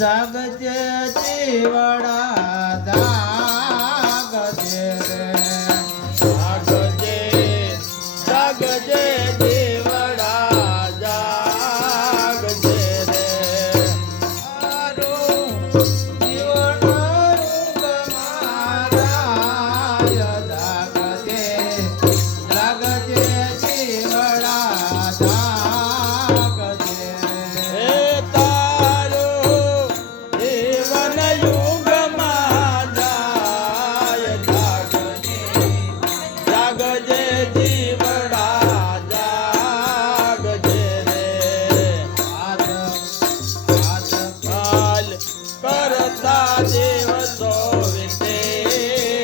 જાગજે જીવડા જાગજે રે જાગજે જાગજે જીવડા જાગજે રે આરું જીવન મારાય જાગજે જાગજે જીવડા જાગજે હે તારું જીવન યુગમાં જાય જાગજે જાગજે જીવડા જાગજે રે કાલ કરતા દિવસો વીતે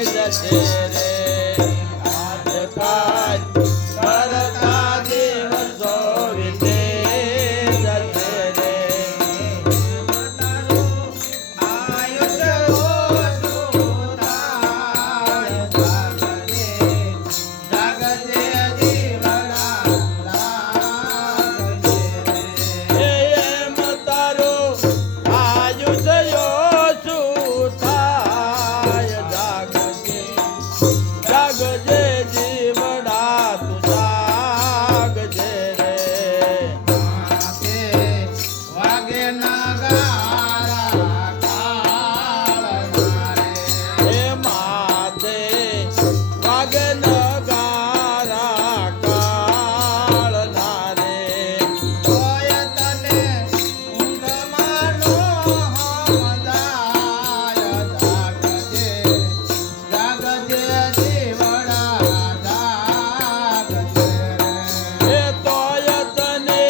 જશે રે આજકાલ કરતા દિવસો વીતે જશે રે એમ તારું આયુષ્ય ઓછું થાય જાગજે જાગજે જીવડા તું જાગજે રે હે માથે વાગે નગારા કાળના રે હે તોય તને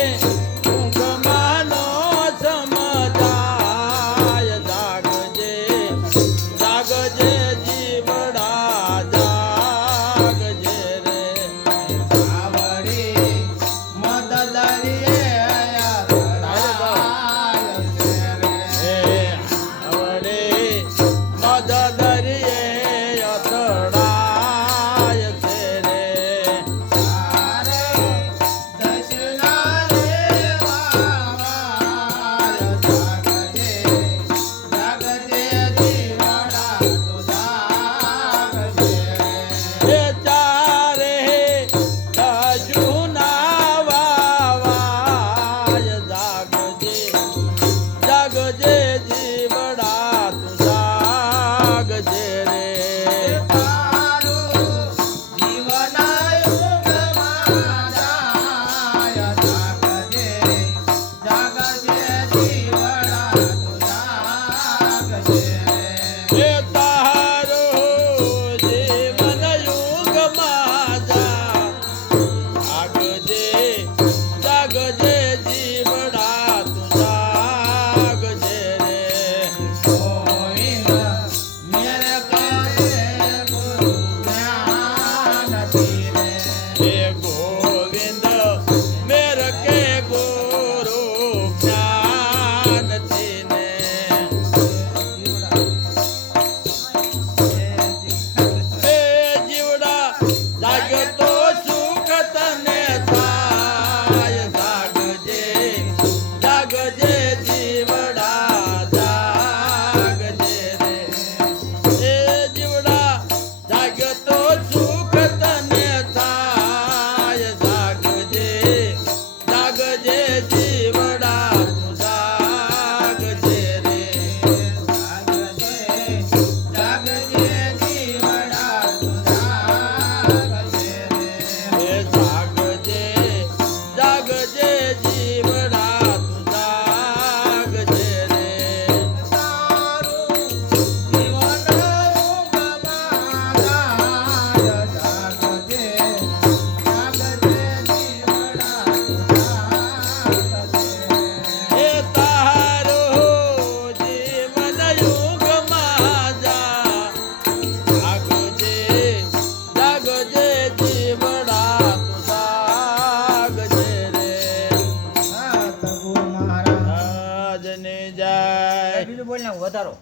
ઊંઘમાં નો સમજાય જાગજે જાગજે જીવડા જાગજે રે હે આવડે મદદરીએ અથડાય છે રે હે ચારે દજુના વાવાય જાગજે જાગજે જીવડા તું જાગજે રે હે તારું જીવન યુગમાં જાગજે જાગજે જીવડા તું જાગજે રે હે ગોવિંદ મેર કે ગુરુ જ્ઞાન થીને હે જીવડા જાગતો સુખ તને થાય જાગજે જાગજે જીવડા જાગજે રે હે જીવડા જાગતો સુખ તને થાય જાગજે જાગજે જીવડા તું જાગજે રે હે જાગજે જાગજે જીવડા તું જાગજે રે હે તારું જીવન યુગમાં જાગજે જાગજે જીવડા તું જાગજે રે રાજની જય બીજું બોલ ને વધારો